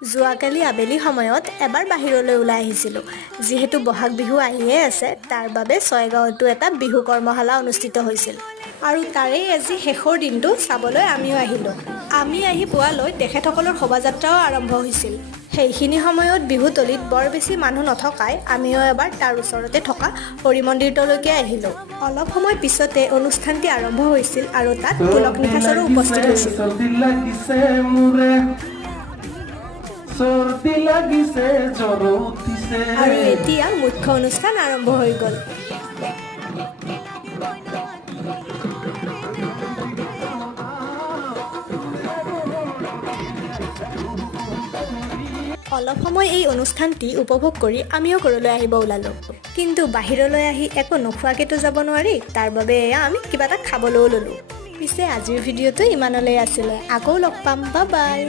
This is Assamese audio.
যোৱাকালি আবেলি সময়ত এবাৰ বাহিৰলৈ ওলাই আহিছিলোঁ। যিহেতু বহাগ বিহু আহিয়ে আছে, তাৰ বাবে ছয়গাঁৱতো এটা বিহু কৰ্মশালা অনুষ্ঠিত হৈছিল আৰু তাৰেই আজি শেষৰ দিনটো চাবলৈ আমিও আহিলোঁ। আমি আহি পোৱালৈ তেখেতসকলৰ শোভাযাত্ৰাও আৰম্ভ হৈছিল। সেইখিনি সময়ত বিহুতলীত বৰ বেছি মানুহ নথকাই আমিও এবাৰ তাৰ ওচৰতে থকা হৰি মন্দিৰটোলৈকে আহিলোঁ। অলপ সময় পিছতে অনুষ্ঠানটি আৰম্ভ হৈছিল আৰু তাত পুলক নিশাচৰো উপস্থিত হৈছিল। আৰু এতিয়া মুখ্য অনুষ্ঠান আৰম্ভ হৈ গ'ল। অলপ সময় এই অনুষ্ঠানটি উপভোগ কৰি আমিও ঘৰলৈ আহিব ওলালোঁ। কিন্তু বাহিৰলৈ আহি একো নোখোৱাকেতো যাব নোৱাৰি, তাৰ বাবে এয়া আমি কিবা এটা খাবলৈও ল'লোঁ। পিছে আজিৰ ভিডিঅ'টো ইমানলৈ আছিলে। আকৌ লগ পাম, বাই বাই।